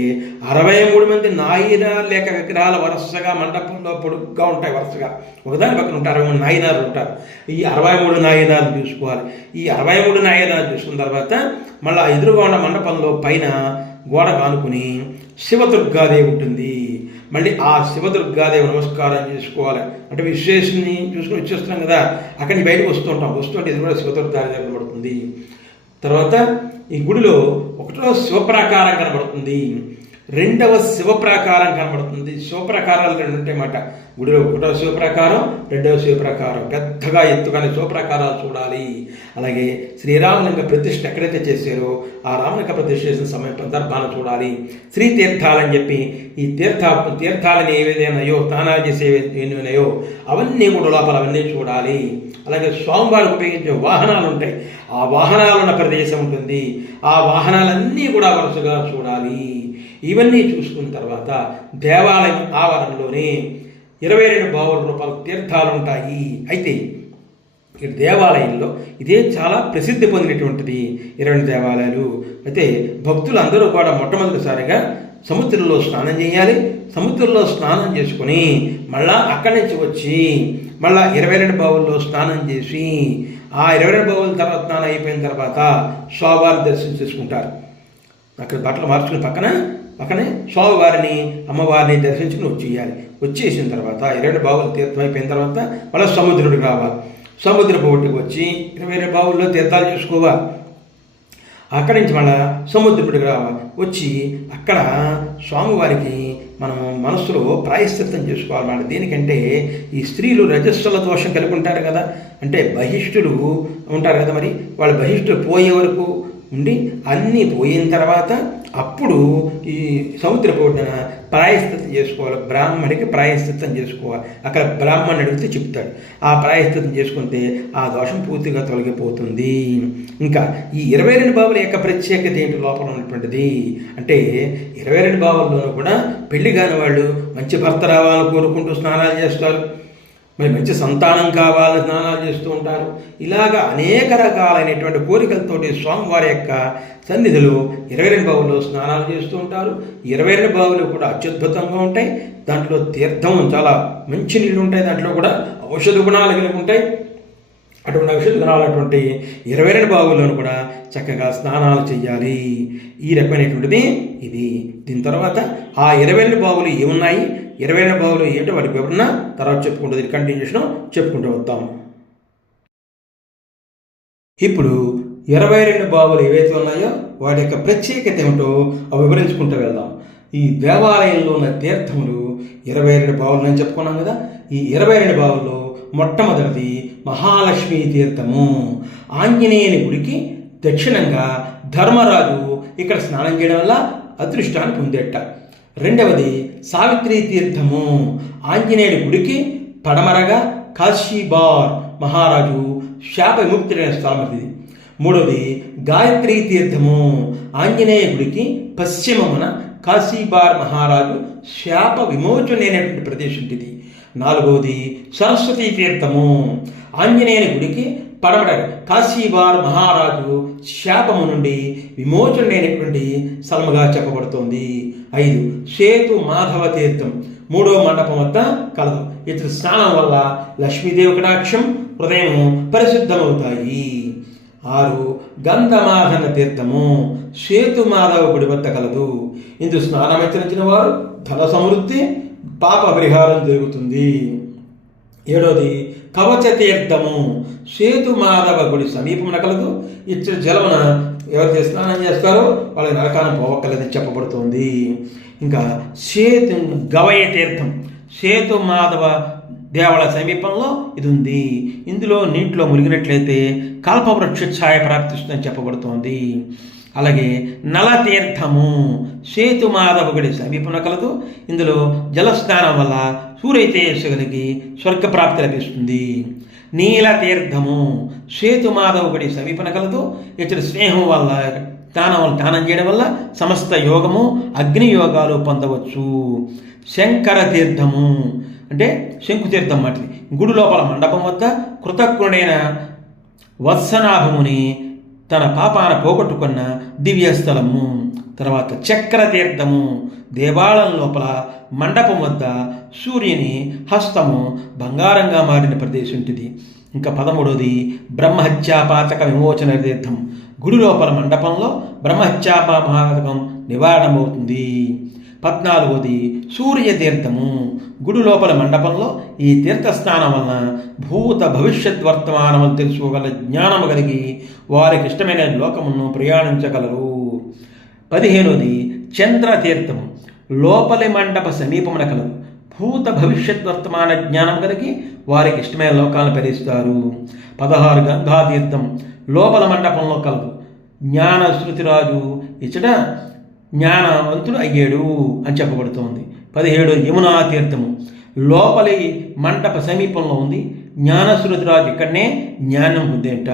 63 మంది నాయనార్ లేక విగ్రహాల వరుసగా మండపంలో పొడుగ్గా ఉంటాయి. వరుసగా ఒకదాని పక్కన ఉంటారు 63 నాయనార్లు ఉంటారు. ఈ 63 నాయనార్లు చూసుకోవాలి. ఈ 63 నాయనార్లు చూసుకున్న తర్వాత మళ్ళీ ఎదురుగా ఉన్న మండపంలో పైన గోడ కానుకుని శివదుర్గాదేవి ఉంటుంది. మళ్ళీ ఆ శివదుర్గాదేవి నమస్కారం చేసుకోవాలి. అంటే విశ్వేశ్వరుని చూసుకుని వచ్చేస్తున్నాం కదా, అక్కడి నుంచి బయటకు వస్తుంటే ఇది కూడా శివదుర్గాదేవి కనబడుతుంది. తర్వాత ఈ గుడిలో 1వ శివప్రాకారం కనబడుతుంది, 2వ శివప్రాకారం కనబడుతుంది. శివప్రాకారాలు 2 ఉంటాయన్నమాట గుడిలో. 1వ శివప్రాకారం, 2వ శివప్రాకారం. పెద్దగా ఎత్తుగానే శివప్రాకారాలు చూడాలి. అలాగే శ్రీరామలింగ ప్రతిష్ఠ ఎక్కడైతే చేశారో ఆ రామలింగ ప్రతిష్ఠ చేసిన సమయం సందర్భాన్ని చూడాలి. శ్రీతీర్థాలని చెప్పి ఈ తీర్థాలని ఏవైనాయో స్నానాలు చేసేవి ఏమైనాయో అవన్నీ కూడా లోపల అవన్నీ చూడాలి. అలాగే స్వామివారికి ఉపయోగించే వాహనాలు ఉంటాయి. ఆ వాహనాలు ఉన్న ప్రదేశం ఉంటుంది. ఆ వాహనాలన్నీ కూడా వరుసగా చూడాలి. ఇవన్నీ చూసుకున్న తర్వాత దేవాలయం ఆవరణలోనే 22 బావుల రూపాయల తీర్థాలు ఉంటాయి. అయితే ఈ దేవాలయంలో ఇదే చాలా ప్రసిద్ధి పొందినటువంటిది 22 దేవాలయాలు. అయితే భక్తులు అందరూ కూడా మొట్టమొదటిసారిగా సముద్రంలో స్నానం చేయాలి. సముద్రంలో స్నానం చేసుకుని మళ్ళా అక్కడి నుంచి వచ్చి మళ్ళా 22 బావుల్లో స్నానం చేసి ఆ 22 బావుల తర్వాత స్నానం అయిపోయిన తర్వాత స్వామివారిని దర్శనం చేసుకుంటారు. అక్కడ బట్టలు మార్చుకుని పక్కనే స్వామివారిని అమ్మవారిని దర్శించుకుని వచ్చేయాలి. వచ్చేసిన తర్వాత 22 బావులు తీర్థం అయిపోయిన తర్వాత మళ్ళీ సముద్రుడికి రావాలి. సముద్రపు ఒడ్డుకు వచ్చి 22 బావుల్లో తీర్థాలు చేసుకోవాలి. అక్కడి నుంచి మళ్ళీ సముద్రపుడికి రావాలి. వచ్చి అక్కడ స్వామివారికి మనం మనస్సులో ప్రాయశ్చిత్తం చేసుకోవాలన్నమాట. దేనికంటే ఈ స్త్రీలు రజస్సుల దోషం కలిగి ఉంటారు కదా, అంటే బహిష్ఠులు ఉంటారు కదా, మరి వాళ్ళ బహిష్ఠులు పోయే వరకు ఉండి అన్నీ పోయిన తర్వాత అప్పుడు ఈ సముద్రపు ఒడ్డున ప్రాయశ్చిత్తం చేసుకోవాలి. బ్రాహ్మడికి ప్రాయశ్చిత్తం చేసుకోవాలి. అక్కడ బ్రాహ్మణుడు అడిగితే చెప్తాడు. ఆ ప్రాయశ్చిత్తం చేసుకుంటే ఆ దోషం పూర్తిగా తొలగిపోతుంది. ఇంకా ఈ 22 బావుల యొక్క ప్రత్యేకత ఏంటి లోపల ఉన్నటువంటిది అంటే 22 బావుల్లోనూ కూడా పెళ్లి కాని వాళ్ళు మంచి భర్త రావాలని కోరుకుంటూ స్నానాలు చేస్తారు. మరి మంచి సంతానం కావాలని స్నానాలు చేస్తూ ఉంటారు. ఇలాగా అనేక రకాలైనటువంటి కోరికలతోటి స్వామివారి యొక్క సన్నిధిలో 22 బావుల్లో స్నానాలు చేస్తూ ఉంటారు. 22 బావులు కూడా అత్యద్భుతంగా ఉంటాయి. దాంట్లో తీర్థం చాలా మంచి నీళ్ళు ఉంటాయి. దాంట్లో కూడా ఔషధ గుణాలు కలిగి ఉంటాయి. అటువంటి ఔషధ గుణాలటువంటి 22 బావుల్లోనూ కూడా చక్కగా స్నానాలు చేయాలి. ఈ రకమైనటువంటిది ఇది. దీని తర్వాత ఆ 22 బావులు ఏమున్నాయి, 22 బావులు ఏంటో వాటి వివరణ తర్వాత చెప్పుకుంటుంది. కంటిన్యూషన్ చెప్పుకుంటూ వద్దాం. ఇప్పుడు 22 బావులు ఏవైతే ఉన్నాయో వాటి యొక్క ప్రత్యేకత ఏమిటో అవి వివరించుకుంటూ వెళ్దాం. ఈ దేవాలయంలో ఉన్న తీర్థములు 22 బావులు అని చెప్పుకున్నాం కదా. ఈ 22 బావుల్లో మొట్టమొదటిది మహాలక్ష్మీ తీర్థము. ఆంజనేయుని గుడికి దక్షిణంగా ధర్మరాజు ఇక్కడ స్నానం చేయడం వల్ల అదృష్టాన్ని పొందేట. రెండవది సావిత్రి తీర్థము. ఆంజనేయుడి గుడికి పడమరగా కాశీబార్ మహారాజు శాప విముక్తుడైన స్థలం అది. మూడవది గాయత్రి తీర్థము. ఆంజనేయ గుడికి పశ్చిమమున కాశీబార్ మహారాజు శాప విమోచనైనటువంటి ప్రదేశం ఇది. నాలుగవది సరస్వతీ తీర్థము. ఆంజనేయుని గుడికి పడమట కాశీవార్ మహారాజు శాపము నుండి విమోచనైనటువంటి స్థలముగా చెప్పబడుతోంది. 5 సేతు మాధవ తీర్థం 3వ మండపం వద్ద కలదు. ఇతని స్నానం వల్ల లక్ష్మీదేవి కటాక్షం, హృదయం పరిశుద్ధమవుతాయి. 6 గంధమాధన తీర్థము సేతు మాధవ గుడి వద్ద కలదు. ఇందులో స్నానమాచరించిన వారు ధన సమృద్ధి, పాప పరిహారం జరుగుతుంది. 7 కవచ తీర్థము సేతు మాధవ గుడి సమీపమున కలదు. ఇచ్చిన జలమున ఎవరైతే స్నానం చేస్తారో వాళ్ళకి నరకానం పోవక్కలేదని చెప్పబడుతుంది. ఇంకా గవయ తీర్థం సేతు మాధవ దేవాలయ సమీపంలో ఇది ఉంది. ఇందులో నీటిలో మునిగినట్లయితే కల్పవృక్ష ఛాయ ప్రాప్తిస్తుందని చెప్పబడుతోంది. అలాగే నలతీర్థము సేతు మాధవ గుడి సమీపంలో కలదు. ఇందులో జలస్నానం వల్ల సూర్య తేజస్సు కలిగి స్వర్గప్రాప్తి లభిస్తుంది. నీలతీర్థము సేతు మాధవ గుడి సమీపన కలదు. ఇతడి స్నేహం వల్ల దానం చేయడం వల్ల సమస్త యోగము, అగ్ని యోగాలు పొందవచ్చు. శంకర తీర్థము అంటే శంకుతీర్థం మాటిది. గుడి లోపల మండపం వద్ద కృతజ్ఞుడైన వత్సనాభముని తన పాపాన పోగొట్టుకున్న దివ్యస్థలము. తర్వాత చక్ర తీర్థము దేవాలయం లోపల మండపం వద్ద సూర్యుని హస్తము బంగారంగా మారిన ప్రదేశం ఇది. ఇంకా 13 బ్రహ్మహత్యాపాతక విమోచన తీర్థం గుడి లోపల మండపంలో బ్రహ్మహత్యాపాతకం నివారణమవుతుంది. 14 సూర్య తీర్థము గుడి లోపల మండపంలో ఈ తీర్థస్నానం వలన భూత భవిష్యత్ వర్తమానములు తెలుసుకోగల జ్ఞానము కలిగి వారికి ఇష్టమైన లోకమును ప్రయాణించగలరు. 15 చంద్రతీర్థము లోపలి మండప సమీపమున కలదు. భూత భవిష్యత్ వర్తమాన జ్ఞానం కలిగి వారికి ఇష్టమైన లోకాలను పెరిస్తారు. 16 గంగాతీర్థం లోపల మండపంలో కలదు. జ్ఞాన శృతిరాజు ఇచ్చట జ్ఞానవంతుడు అయ్యాడు అని చెప్పబడుతోంది. 17 యమునా తీర్థము లోపలి మండప సమీపంలో ఉంది. జ్ఞానశృతిరాజు ఇక్కడనే జ్ఞానం పొందేట.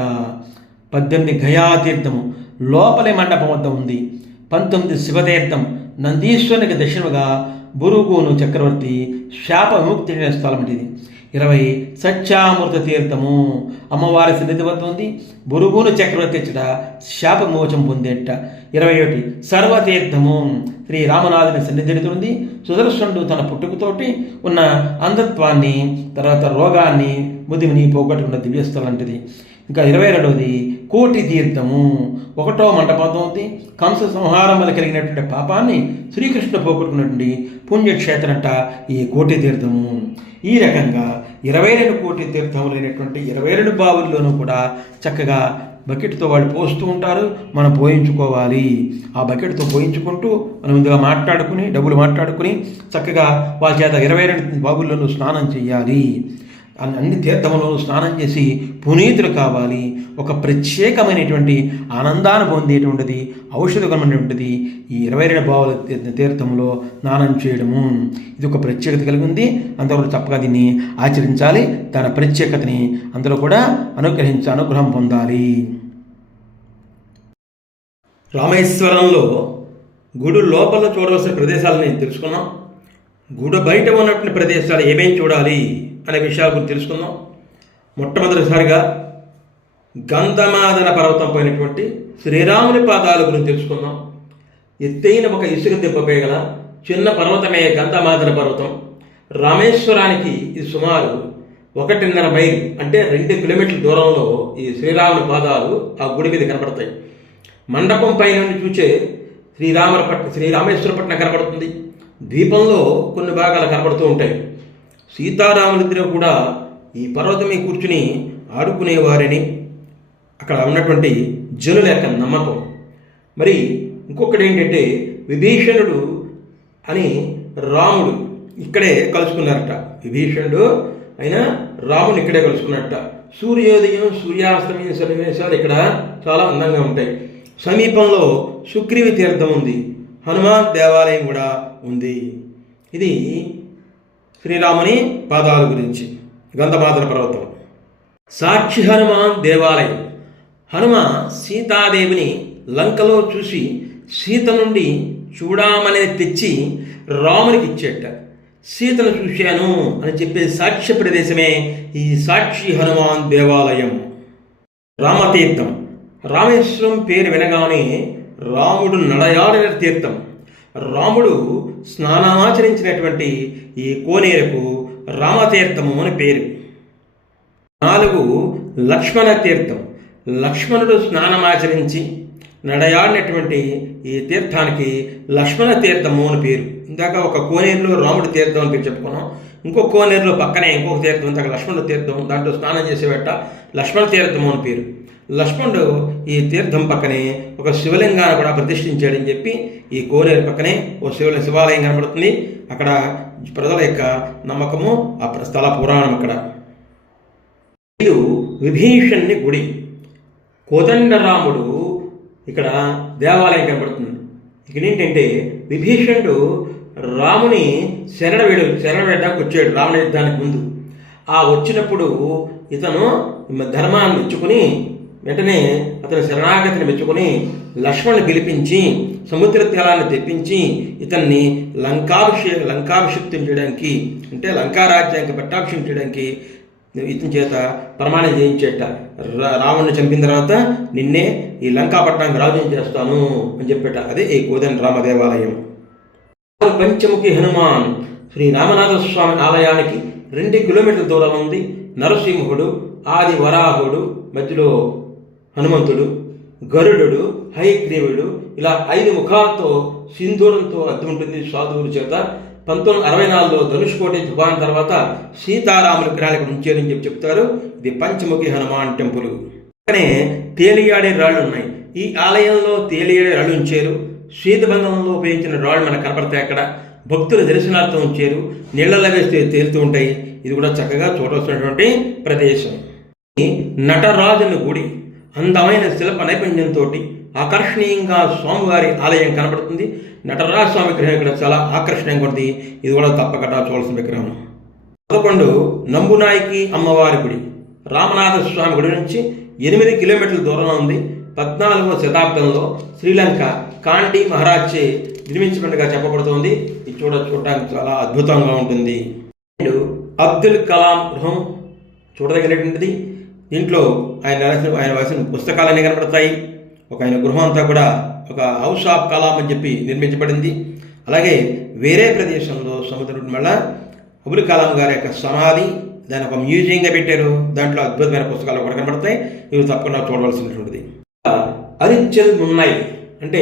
18 గయాతీర్థము లోపలి మండపం వద్ద ఉంది. 19 శివతీర్థం నందీశ్వరునికి దక్షిణముగా బురుగును చక్రవర్తి శాప విముక్తి స్థలం ఇది. 20 సత్యామృత తీర్థము అమ్మవారి సన్నిధి వద్ద ఉంది. బురుగును చక్రవర్తి ఇచ్చట శాప విమోచం పొందేట. 21 సర్వతీర్థము శ్రీరామనాథుని సన్నిధి ఉంది. సుదర్శనుడు తన పుట్టుకతోటి ఉన్న అంధత్వాన్ని, తర్వాత రోగాన్ని, ముదిమిని పోగొట్టుకున్న దివ్యస్థలం అంటది. ఇంకా 22 కోటి తీర్థము 1వ మండపం ఉంది. కంస సంహారం వల్ల కలిగినటువంటి పాపాన్ని శ్రీకృష్ణ పోగొట్టుకున్నటువంటి పుణ్యక్షేత్రట ఈ కోటి తీర్థము. ఈ రకంగా 22 కోటి తీర్థములైనటువంటి 22 బావుల్లోనూ కూడా చక్కగా బకెట్తో వాళ్ళు పోస్తూ ఉంటారు. మనం పోయించుకోవాలి. ఆ బకెట్తో పోయించుకుంటూ మనం ముందుగా డబ్బులు మాట్లాడుకుని చక్కగా వాళ్ళ చేత 22 బావుల్లోనూ స్నానం చేయాలి. అన్ని తీర్థములను స్నానం చేసి పునీతులు కావాలి. ఒక ప్రత్యేకమైనటువంటి ఆనందాన్ని పొందేటువంటిది, ఔషధకరమైనటువంటిది ఈ 22 బావుల తీర్థంలో స్నానం చేయడము. ఇది ఒక ప్రత్యేకత కలిగి ఉంది. అందరూ కూడా తప్పగా దీన్ని ఆచరించాలి. తన ప్రత్యేకతని అందరూ కూడా అనుగ్రహం పొందాలి. రామేశ్వరంలో గుడి లోపల చూడవలసిన ప్రదేశాలని తెలుసుకున్నాం. గుడి బయట ఉన్నటువంటి ప్రదేశాలు ఏమేమి చూడాలి అనే విషయాల గురించి తెలుసుకుందాం. మొట్టమొదటిసారిగా గంధమాదన పర్వతం పోయినటువంటి శ్రీరాముని పాదాల గురించి తెలుసుకుందాం. ఎత్తైన ఒక ఇసుక దెబ్బపై గల చిన్న పర్వతమే గంధమాదన పర్వతం. రామేశ్వరానికి ఇది సుమారు 1.5 మైలు అంటే 2 కిలోమీటర్ల దూరంలో ఈ శ్రీరాముని పాదాలు ఆ గుడి మీద కనపడతాయి. మండపం పైన చూచే శ్రీరామేశ్వరపట్నం కనపడుతుంది. ద్వీపంలో కొన్ని భాగాలు కనపడుతూ ఉంటాయి. సీతారాములిద్దరూ కూడా ఈ పర్వతం మీద కూర్చుని ఆడుకునేవారని అక్కడ ఉన్నటువంటి జనుల యొక్క నమ్మకం. మరి ఇంకొకటి ఏంటంటే విభీషణుడు అని రాముడు ఇక్కడే కలుసుకున్నారట. విభీషణుడు అయినా రాముడు ఇక్కడే కలుసుకున్నారట. సూర్యోదయం, సూర్యాస్తమయం సన్నివేశాలు ఇక్కడ చాలా అందంగా ఉంటాయి. సమీపంలో సుగ్రీవ తీర్థం ఉంది. హనుమాన్ దేవాలయం కూడా ఉంది. ఇది శ్రీరాముని పాదాల గురించి. గంధమాదన పర్వతం. సాక్షి హనుమాన్ దేవాలయం. హనుమ సీతాదేవిని లంకలో చూసి సీత నుండి చూడామనేది తెచ్చి రామునికి ఇచ్చేట. సీతను చూశాను అని చెప్పే సాక్ష్య ప్రదేశమే ఈ సాక్షి హనుమాన్ దేవాలయం. రామతీర్థం. రామేశ్వరం పేరు వినగానే రాముడు నడయాడిన తీర్థం. రాముడు స్నానమాచరించినటువంటి ఈ కోనేరుకు రామతీర్థము అని పేరు. 4 లక్ష్మణ తీర్థం. లక్ష్మణుడు స్నానమాచరించి నడయాడినటువంటి ఈ తీర్థానికి లక్ష్మణ తీర్థము అని పేరు. ఇందాక ఒక కోనేరులో రాముడి తీర్థం అని పేరు చెప్పుకున్నాం. ఇంకో కోనేరులో పక్కనే ఇంకొక తీర్థం, ఇందాక లక్ష్మణ తీర్థం, దాంట్లో స్నానం చేసేవేట లక్ష్మణ తీర్థము అని పేరు. లక్ష్మణుడు ఈ తీర్థం పక్కనే ఒక శివలింగాన్ని కూడా ప్రతిష్ఠించాడని చెప్పి ఈ కోనేరు పక్కనే ఓ శివాలయం కనబడుతుంది. అక్కడ ప్రజల యొక్క నమ్మకము, ఆ స్థల పురాణం. అక్కడ ఇది విభీషణుని గుడి. కోదండరాముడు ఇక్కడ దేవాలయం కనబడుతుంది. ఇక్కడ ఏంటంటే విభీషణుడు రాముని శరణవేయడానికి వచ్చాడు రావణ యుద్ధానికి ముందు. ఆ వచ్చినప్పుడు ఇతను ధర్మాన్ని మెచ్చుకుని వెంటనే అతని శరణాగతిని మెచ్చుకుని లక్ష్మణుని పిలిపించి సముద్ర తీరాన్ని తెప్పించి ఇతన్ని లంకాభిషిక్తం చేయడానికి, అంటే లంకారాజ్యానికి పట్టాభిషేకం చేయడానికి ఇతని చేత ప్రమాణం చేయించేట. రావణ్ణి చంపిన తర్వాత నిన్నే ఈ లంకాపట్నానికి రాజ్యం చేస్తాను అని చెప్పేట. అదే ఈ కోదండ రామ దేవాలయం. పంచముఖి హనుమాన్ శ్రీ రామనాథ స్వామి ఆలయానికి 2 కిలోమీటర్ల దూరం ఉంది. నరసింహుడు, ఆది వరాహుడు, మధ్యలో హనుమంతుడు, గరుడు, హయగ్రీవుడు, ఇలా 5 ముఖాలతో సింధూరంతో అద్దం ఉంటుంది సాధువుల చేత. 1964లో ధనుష్కోటి తుఫాన్ తర్వాత సీతారాముల విగ్రహాలకు ఉంచారని చెప్తారు. ఇది పంచముఖి హనుమాన్ టెంపుల్. కానీ తేలియాడే రాళ్ళు ఉన్నాయి. ఈ ఆలయంలో తేలియాడే రాళ్ళు ఉంచారు. శ్వేతబంధంలో ఉపయోగించిన రాళ్ళు మనకు కనపడతాయి. అక్కడ భక్తుల దర్శనార్థం ఉంచారు. నీళ్లలో వేస్తే తేలుతూ ఉంటాయి. ఇది కూడా చక్కగా చూడవలసినటువంటి ప్రదేశం. నటరాజుని గుడి అందమైన శిల్ప నైపుణ్యంతో ఆకర్షణీయంగా స్వామివారి ఆలయం కనబడుతుంది. నటరాజ స్వామి విగ్రహం ఇక్కడ చాలా ఆకర్షణీయంగా ఉంటుంది. ఇది కూడా తప్పక చూడాల్సిన విగ్రహం. 11 నంబునాయకి అమ్మవారి గుడి. రామనాథ స్వామి గుడి నుంచి 8 కిలోమీటర్ల దూరంలో ఉంది. 14వ శతాబ్దంలో శ్రీలంక కాంటి మహారాజ్చే నిర్మించినట్టుగా చెప్పబడుతోంది. ఇది చూడటానికి చాలా అద్భుతంగా ఉంటుంది. అబ్దుల్ కలాం గృహం చూడదగినటువంటిది. దీంట్లో ఆయన రాసిన పుస్తకాలన్నీ కనబడతాయి. ఆయన గృహం అంతా కూడా ఒక హౌస్ ఆఫ్ కలాం అని చెప్పి నిర్మించబడింది. అలాగే వేరే ప్రదేశంలో సముద్రం వల్ల అబుల్ కలాం గారి యొక్క సమాధి, దాని ఒక మ్యూజియంగా పెట్టారు. దాంట్లో అద్భుతమైన పుస్తకాలు కూడా కనబడతాయి. ఇవి తప్పకుండా చూడవలసినటువంటిది. అరిచ్చల్ మున్నాయి అంటే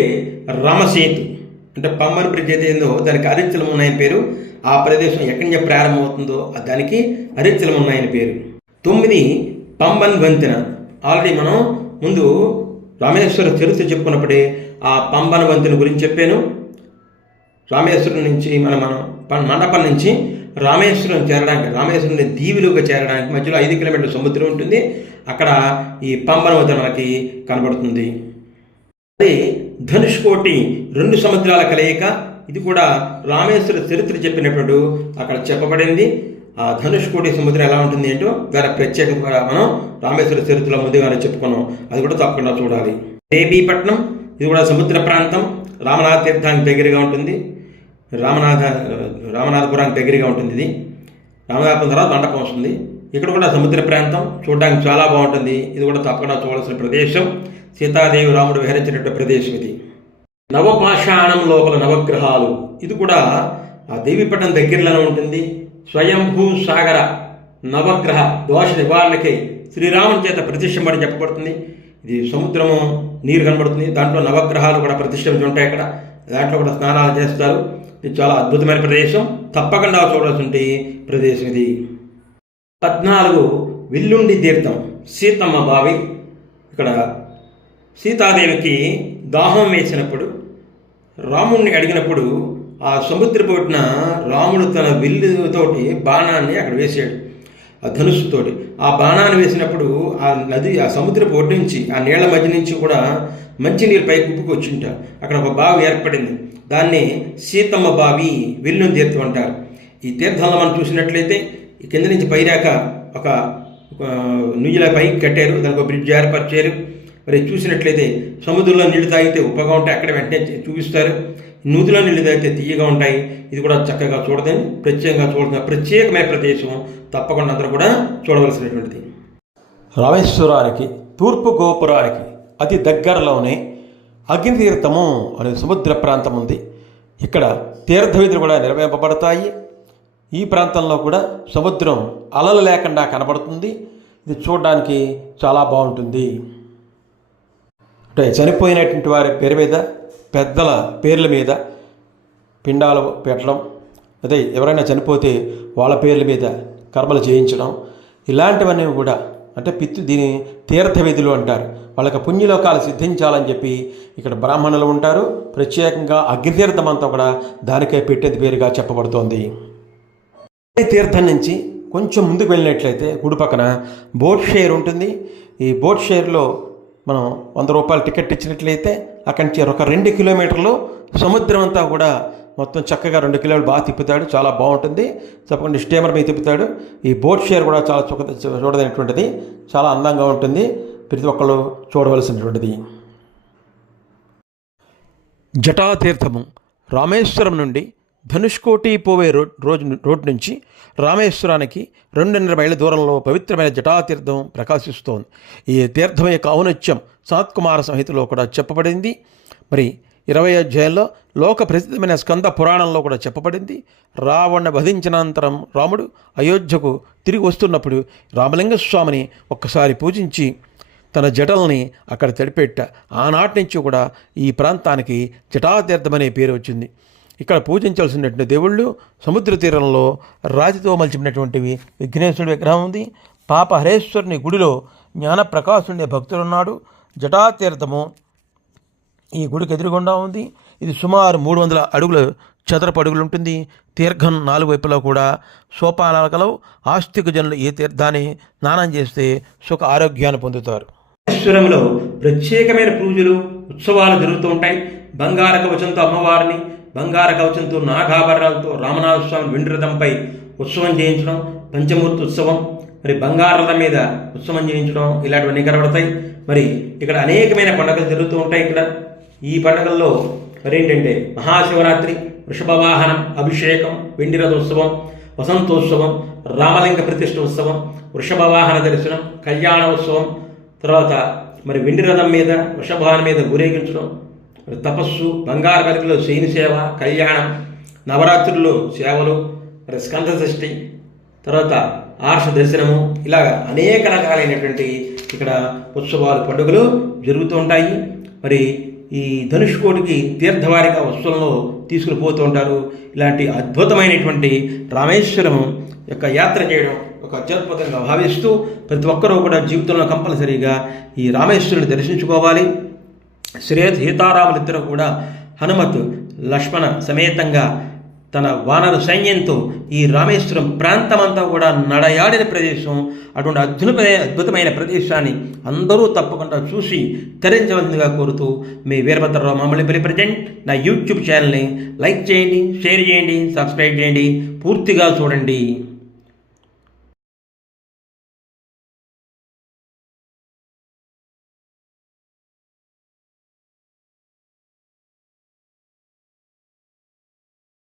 రామసేతు, అంటే పంబన్ బ్రిడ్జ్ అయితే ఏందో దానికి అరిచ్చల్ మున్నాయి అని పేరు. ఆ ప్రదేశం ఎక్కడి నుంచి ప్రారంభమవుతుందో దానికి అరిచ్చల్ మున్నాయి అని పేరు. 9 పంబన్ వంతెన. ఆల్రెడీ మనం ముందు రామేశ్వర చరిత్ర చెప్పుకున్నప్పుడే ఆ పంబన్ వంతెన గురించి చెప్పాను. రామేశ్వరం నుంచి మనం మండపం నుంచి రామేశ్వరం చేరడానికి, రామేశ్వరం దీవులుగా చేరడానికి మధ్యలో 5 కిలోమీటర్ల సముద్రం ఉంటుంది. అక్కడ ఈ పంబన్ వంతెన మనకి కనబడుతుంది. అదే ధనుష్కోటి 2 సముద్రాల కలయిక. ఇది కూడా రామేశ్వర చరిత్ర చెప్పినప్పుడు అక్కడ చెప్పబడింది. ఆ ధనుష్కోటి సముద్రం ఎలా ఉంటుంది ఏంటో దాని ప్రత్యేకత కూడా మనం రామేశ్వర చరిత్రలో ముందుగానే చెప్పుకున్నాం. అది కూడా తప్పకుండా చూడాలి. దేవీపట్నం ఇది కూడా సముద్ర ప్రాంతం. రామనాథ తీర్థానికి దగ్గరగా ఉంటుంది. రామనాథపురానికి దగ్గరగా ఉంటుంది. ఇది రామనాథపురం తర్వాత మండపం వస్తుంది. ఇక్కడ కూడా సముద్ర ప్రాంతం చూడడానికి చాలా బాగుంటుంది. ఇది కూడా తప్పకుండా చూడాల్సిన ప్రదేశం. సీతాదేవి రాముడు విహరించినటువంటి ప్రదేశం ఇది. నవపాషాణం లోపల నవగ్రహాలు. ఇది కూడా ఆ దేవీపట్నం దగ్గరలోనే ఉంటుంది. స్వయంభూ సాగర నవగ్రహ దోష నివారణకై శ్రీరాముని చేత ప్రతిష్ఠింపని చెప్పబడుతుంది. ఇది సముద్రము నీరు కనబడుతుంది. దాంట్లో నవగ్రహాలు కూడా ప్రతిష్ఠించి ఉంటాయి. అక్కడ దాంట్లో కూడా స్నానాలు చేస్తారు. ఇది చాలా అద్భుతమైన ప్రదేశం. తప్పకుండా చూడాల్సిన ప్రదేశం ఇది. 14 విల్లుండి తీర్థం సీతమ్మ బావి. ఇక్కడ సీతాదేవికి దాహం వేసినప్పుడు రాముణ్ణి అడిగినప్పుడు ఆ సముద్రపోటున రాముడు తన విల్లుతోటి బాణాన్ని అక్కడ వేసాడు. ఆ ధనుస్సుతోటి ఆ బాణాన్ని వేసినప్పుడు ఆ నది, ఆ సముద్రపు ఒడ్డు నుంచి, ఆ నీళ్ల మధ్య నుంచి కూడా మంచినీరు పైకి ఉప్పుకు వచ్చింట. అక్కడ ఒక బావి ఏర్పడింది. దాన్ని సీతమ్మ బావి, విల్లుని తీర్థం అంటారు. ఈ తీర్థంలో మనం చూసినట్లయితే ఈ కింద నుంచి పైరాక ఒక నుయ్యిల పైకి కట్టారు. దానికి ఒక బ్రిడ్జ్ ఏర్పరిచారు. మరి చూసినట్లయితే సముద్రంలో నీళ్లు తాగితే ఉప్పగా ఉంటాయి, అక్కడ వెంటనే చూపిస్తారు. నూతిలో నీళ్లు తాగితే తీయగా ఉంటాయి. ఇది కూడా చక్కగా చూడదని ప్రత్యేకంగా చూడాల్సిన ప్రత్యేకమైన ప్రదేశం. తప్పకుండా అందరూ కూడా చూడవలసినటువంటిది. రామేశ్వరానికి తూర్పు గోపురానికి అతి దగ్గరలోనే అగ్నితీర్థము అనే సముద్ర ప్రాంతం ఉంది. ఇక్కడ తీర్థ విధులు కూడా నిర్వహింపబడతాయి. ఈ ప్రాంతంలో కూడా సముద్రం అలలు లేకుండా కనబడుతుంది. ఇది చూడడానికి చాలా బాగుంటుంది. అంటే చనిపోయినటువంటి వారి పేరు మీద, పెద్దల పేర్ల మీద పిండాలు పెట్టడం, అదే ఎవరైనా చనిపోతే వాళ్ళ పేర్ల మీద కర్మలు చేయించడం, ఇలాంటివన్నీ కూడా అంటే దీని తీర్థ విధులు అంటారు. వాళ్ళకి పుణ్యలోకాలు సిద్ధించాలని చెప్పి ఇక్కడ బ్రాహ్మణులు ఉంటారు. ప్రత్యేకంగా అగ్నితీర్థం అంతా కూడా దానికే పెట్టేది పేరుగా చెప్పబడుతోంది. తీర్థం నుంచి కొంచెం ముందుకు వెళ్ళినట్లయితే గుడి పక్కన బోట్ షేర్ ఉంటుంది. ఈ బోట్ షేర్లో మనం 100 రూపాయలు టికెట్ ఇచ్చినట్లయితే అక్కడి నుంచి ఒక 2 కిలోమీటర్లు సముద్రం అంతా కూడా మొత్తం చక్కగా 2 కిలోమీటర్లు బాగా తిప్పుతాడు. చాలా బాగుంటుంది. తప్పకుండా స్టీమర్ మీద తిప్పుతాడు. ఈ బోట్ షేర్ కూడా చాలా చూడదైనటువంటిది, చాలా అందంగా ఉంటుంది. ప్రతి ఒక్కళ్ళు చూడవలసినటువంటిది. జటాతీర్థము రామేశ్వరం నుండి ధనుష్కోటి పోవే రోడ్ నుంచి రామేశ్వరానికి 2.5 మైళ్ళ దూరంలో పవిత్రమైన జటాతీర్థం ప్రకాశిస్తోంది. ఈ తీర్థం యొక్క ఔన్నత్యం సనత్కుమార సంహితలో కూడా చెప్పబడింది. మరి 20వ అధ్యాయంలో లోక ప్రసిద్ధమైన స్కంద పురాణంలో కూడా చెప్పబడింది. రావణ వధించినంతరం రాముడు అయోధ్యకు తిరిగి వస్తున్నప్పుడు రామలింగస్వామిని ఒక్కసారి పూజించి తన జటల్ని అక్కడ తడిపెట్ట. ఆనాటి నుంచి కూడా ఈ ప్రాంతానికి జటాతీర్థం అనే పేరు వచ్చింది. ఇక్కడ పూజించాల్సినటువంటి దేవుళ్ళు సముద్ర తీరంలో రాతితో మలిచినటువంటివి విఘ్నేశ్వరుడి విగ్రహం ఉంది. పాపహరేశ్వరుని గుడిలో జ్ఞానప్రకాశుని భక్తులున్నాడు. జటాతీర్థము ఈ గుడికి ఎదురుగుండా ఉంది. ఇది సుమారు 300 అడుగుల చదరపు అడుగులు ఉంటుంది. తీర్థం 4 వైపులా కూడా సోపానాలు కలవు. ఆస్తిక జనులు ఈ తీర్థాన్ని స్నానం చేస్తే సుఖ ఆరోగ్యాన్ని పొందుతారు. రామేశ్వరంలో ప్రత్యేకమైన పూజలు, ఉత్సవాలు జరుగుతూ ఉంటాయి. బంగార కవచంతో అమ్మవారిని, బంగార కవచంతో నాగాభరణాలతో రామనాథ స్వామి వెండి రథంపై ఉత్సవం చేయించడం, పంచమూర్తి ఉత్సవం, మరి బంగారు రథం మీద ఉత్సవం చేయించడం, ఇలాంటివన్నీ కనబడతాయి. మరి ఇక్కడ అనేకమైన పండుగలు జరుగుతూ ఉంటాయి. ఇక్కడ ఈ పండుగల్లో మరి ఏంటంటే మహాశివరాత్రి, వృషభ వాహనం, అభిషేకం, వెండి రథోత్సవం, వసంతోత్సవం, రామలింగ ప్రతిష్ఠ ఉత్సవం, వృషభ వాహన దర్శనం, కళ్యాణ ఉత్సవం, తర్వాత మరి వెండి రథం మీద వృషభవాహనం మీద ఊరేగించడం, మరి తపస్సు, బంగారు వెలుగులో శయని సేవ, కళ్యాణం, నవరాత్రుల్లో సేవలు, మరి స్కంద షష్ఠి, తర్వాత ఆర్ష దర్శనము, ఇలాగ అనేక రకాలైనటువంటి ఇక్కడ ఉత్సవాలు, పండుగలు జరుగుతూ ఉంటాయి. మరి ఈ ధనుష్కోటికి తీర్థవారిగా ఉత్సవంలో తీసుకుని పోతూ ఉంటారు. ఇలాంటి అద్భుతమైనటువంటి రామేశ్వరం యొక్క యాత్ర చేయడం ఒక అత్యద్భుతంగా భావిస్తూ ప్రతి ఒక్కరూ కూడా జీవితంలో కంపల్సరీగా ఈ రామేశ్వరుని దర్శించుకోవాలి. సీతారాములిద్దరూ కూడా హనుమత్ లక్ష్మణ సమేతంగా తన వానర సైన్యంతో ఈ రామేశ్వరం ప్రాంతమంతా కూడా నడయాడిన ప్రదేశం. అటువంటి అద్భుతమైన ప్రదేశాన్ని అందరూ తప్పకుండా చూసి తరించవలసిందిగా కోరుతూ మీ వీరభద్రరావు మామిళ్ళపల్లి ప్రజెంట్ నా యూట్యూబ్ ఛానల్ని లైక్ చేయండి, షేర్ చేయండి, సబ్స్క్రైబ్ చేయండి, పూర్తిగా చూడండి.